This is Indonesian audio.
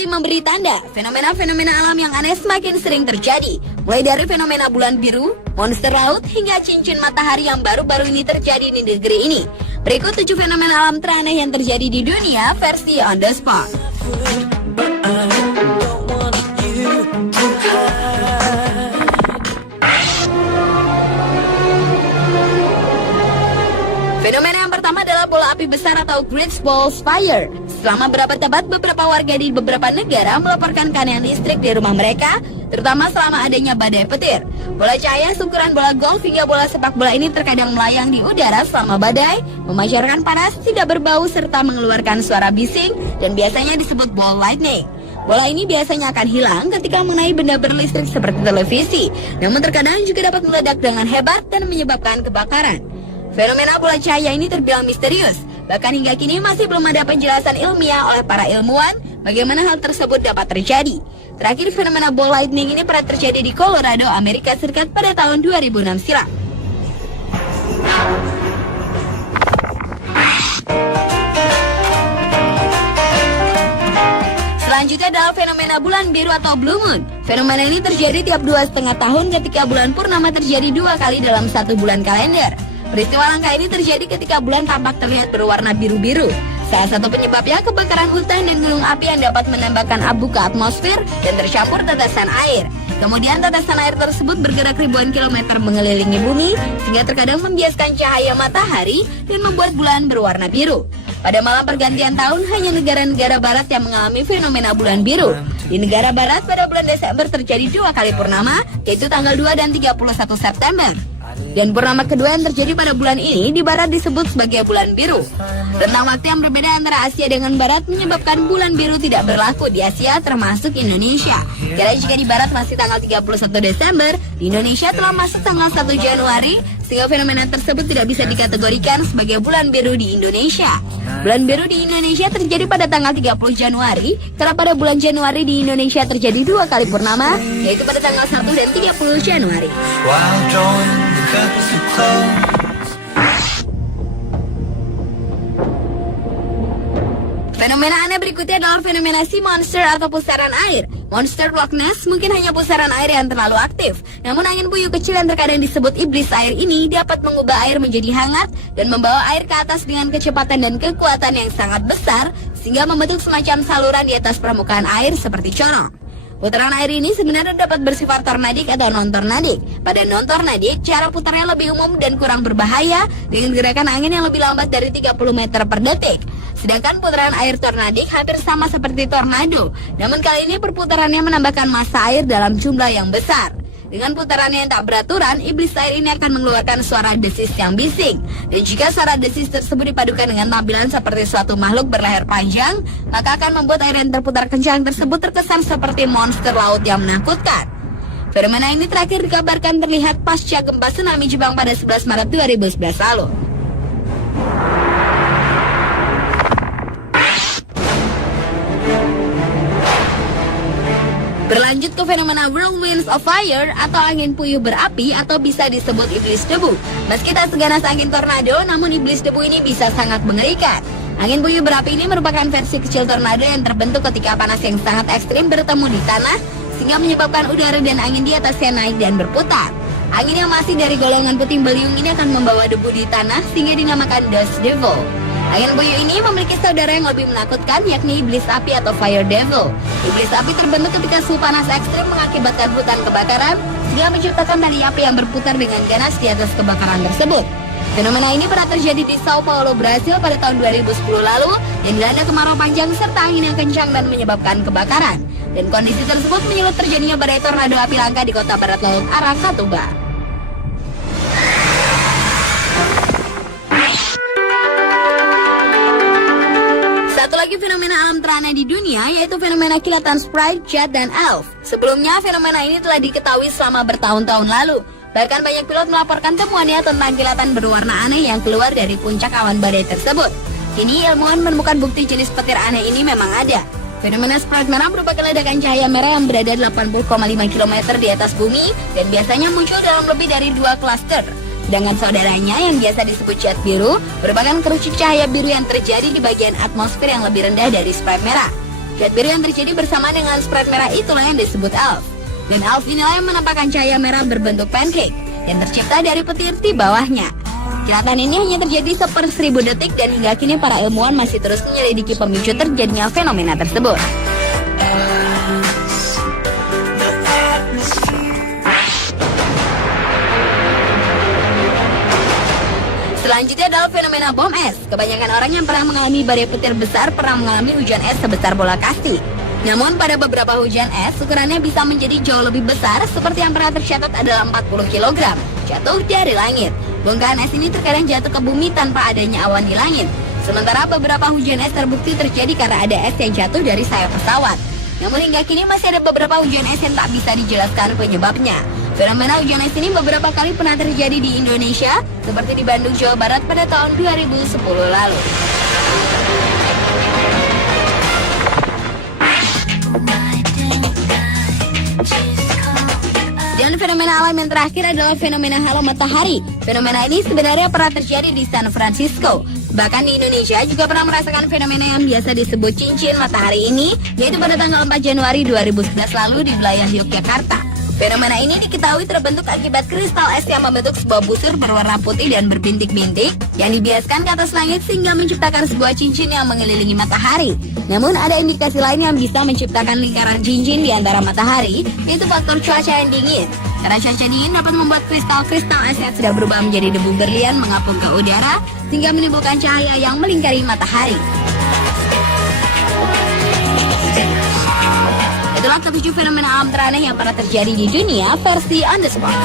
tim memberi tanda fenomena-fenomena alam yang aneh semakin sering terjadi. Mulai dari fenomena bulan biru, monster laut, hingga cincin matahari yang baru-baru ini terjadi di negeri ini. Berikut 7 fenomena alam teraneh yang terjadi di dunia versi on the spot. Fenomena yang pertama adalah bola api besar atau Great Balls Fire. Selama berabad-abad, beberapa warga di beberapa negara melaporkan keanehan listrik di rumah mereka, terutama selama adanya badai petir. Bola cahaya seukuran bola golf hingga bola sepak bola ini terkadang melayang di udara selama badai, memancarkan panas, tidak berbau, serta mengeluarkan suara bising, dan biasanya disebut ball lightning. Bola ini biasanya akan hilang ketika mengenai benda berlistrik seperti televisi, namun terkadang juga dapat meledak dengan hebat dan menyebabkan kebakaran. Fenomena bola cahaya ini terbilang misterius, bahkan hingga kini masih belum ada penjelasan ilmiah oleh para ilmuwan bagaimana hal tersebut dapat terjadi. Terakhir, fenomena ball lightning ini pernah terjadi di Colorado, Amerika Serikat pada tahun 2006 silam. Selanjutnya adalah fenomena bulan biru atau blue moon. Fenomena ini terjadi tiap 2,5 tahun ketika bulan purnama terjadi 2 kali dalam 1 bulan kalender. Peristiwa langka ini terjadi ketika bulan tampak terlihat berwarna biru-biru. Salah satu penyebabnya kebakaran hutan dan gunung api yang dapat menembakkan abu ke atmosfer dan tercampur tetesan air. Kemudian tetesan air tersebut bergerak ribuan kilometer mengelilingi bumi, sehingga terkadang membiaskan cahaya matahari dan membuat bulan berwarna biru. Pada malam pergantian tahun, hanya negara-negara barat yang mengalami fenomena bulan biru. Di negara barat, pada bulan Desember terjadi 2 kali purnama, yaitu tanggal 2 dan 31 September. Dan purnama kedua yang terjadi pada bulan ini di barat disebut sebagai bulan biru. Rentang waktu yang berbeda antara Asia dengan barat menyebabkan bulan biru tidak berlaku di Asia termasuk Indonesia. Karena jika di barat masih tanggal 31 Desember, di Indonesia telah masuk tanggal 1 Januari, sehingga fenomena tersebut tidak bisa dikategorikan sebagai bulan biru di Indonesia. Bulan biru di Indonesia terjadi pada tanggal 30 Januari, karena pada bulan Januari di Indonesia terjadi 2 kali purnama, yaitu pada tanggal 1 dan 30 Januari. Fenomena aneh berikutnya adalah fenomena sea monster atau pusaran air. Monster Loch Ness mungkin hanya pusaran air yang terlalu aktif, namun angin puyuh kecil yang terkadang disebut iblis air ini dapat mengubah air menjadi hangat dan membawa air ke atas dengan kecepatan dan kekuatan yang sangat besar, sehingga membentuk semacam saluran di atas permukaan air seperti corong. Putaran air ini sebenarnya dapat bersifat tornadik atau non-tornadik. Pada non-tornadik, cara putarnya lebih umum dan kurang berbahaya dengan gerakan angin yang lebih lambat dari 30 meter per detik. Sedangkan putaran air tornadik hampir sama seperti tornado, namun kali ini perputarannya menambahkan massa air dalam jumlah yang besar. Dengan putarannya yang tak beraturan, iblis air ini akan mengeluarkan suara desis yang bising. Dan jika suara desis tersebut dipadukan dengan tampilan seperti suatu makhluk berleher panjang, maka akan membuat air yang terputar kencang tersebut terkesan seperti monster laut yang menakutkan. Fenomena ini terakhir dikabarkan terlihat pasca gempa tsunami Jepang pada 11 Maret 2011 lalu. Berlanjut ke fenomena whirlwinds of fire atau angin puyuh berapi atau bisa disebut iblis debu. Meski tak seganas angin tornado, namun iblis debu ini bisa sangat mengerikan. Angin puyuh berapi ini merupakan versi kecil tornado yang terbentuk ketika panas yang sangat ekstrim bertemu di tanah, sehingga menyebabkan udara dan angin di atasnya naik dan berputar. Angin yang masih dari golongan puting beliung ini akan membawa debu di tanah sehingga dinamakan dust devil. Angin puyuh ini memiliki saudara yang lebih menakutkan, yakni iblis api atau fire devil. Iblis api terbentuk ketika suhu panas ekstrim mengakibatkan hutan kebakaran, sehingga menciptakan tali api yang berputar dengan ganas di atas kebakaran tersebut. Fenomena ini pernah terjadi di Sao Paulo, Brasil pada tahun 2010 lalu, yang dilanda kemarau panjang serta angin yang kencang dan menyebabkan kebakaran. Dan kondisi tersebut menyulut terjadinya badai tornado api langka di kota barat laut Arakatuba. Lagi fenomena alam teraneh di dunia, yaitu fenomena kilatan sprite, jet, dan elf. Sebelumnya, fenomena ini telah diketahui selama bertahun-tahun lalu. Bahkan banyak pilot melaporkan temuannya tentang kilatan berwarna aneh yang keluar dari puncak awan badai tersebut. Kini, ilmuwan menemukan bukti jenis petir aneh ini memang ada. Fenomena sprite merah merupakan ledakan cahaya merah yang berada 80,5 km di atas bumi dan biasanya muncul dalam lebih dari 2 klaster. Sedangkan saudaranya yang biasa disebut jet biru merupakan kerucut cahaya biru yang terjadi di bagian atmosfer yang lebih rendah dari sprite merah. Zat biru yang terjadi bersama dengan spread merah itulah yang disebut ELF. Dan ELF inilah yang menampakkan cahaya merah berbentuk pancake yang tercipta dari petir di bawahnya. Kilatan ini hanya terjadi per 1000 detik dan hingga kini para ilmuwan masih terus menyelidiki pemicu terjadinya fenomena tersebut. Selanjutnya adalah fenomena bom es. Kebanyakan orang yang pernah mengalami badai petir besar pernah mengalami hujan es sebesar bola kasti. Namun pada beberapa hujan es, ukurannya bisa menjadi jauh lebih besar seperti yang pernah tercatat adalah 40 kg jatuh dari langit. Bongkahan es ini terkadang jatuh ke bumi tanpa adanya awan di langit. Sementara beberapa hujan es terbukti terjadi karena ada es yang jatuh dari sayap pesawat. Namun hingga kini masih ada beberapa hujan es yang tak bisa dijelaskan penyebabnya. Fenomena hujan es ini beberapa kali pernah terjadi di Indonesia, seperti di Bandung, Jawa Barat pada tahun 2010 lalu. Dan fenomena alam yang terakhir adalah fenomena halo matahari. Fenomena ini sebenarnya pernah terjadi di San Francisco. Bahkan di Indonesia juga pernah merasakan fenomena yang biasa disebut cincin matahari ini, yaitu pada tanggal 4 Januari 2011 lalu di wilayah Yogyakarta. Fenomena ini diketahui terbentuk akibat kristal es yang membentuk sebuah busur berwarna putih dan berbintik-bintik yang dibiaskan ke atas langit sehingga menciptakan sebuah cincin yang mengelilingi matahari. Namun ada indikasi lain yang bisa menciptakan lingkaran cincin di antara matahari, yaitu faktor cuaca yang dingin. Karena cuaca dingin dapat membuat kristal-kristal es yang sudah berubah menjadi debu berlian mengapung ke udara sehingga menimbulkan cahaya yang melingkari matahari. Itulah ketujuh fenomena alam teraneh yang pernah terjadi di dunia versi On The Spot.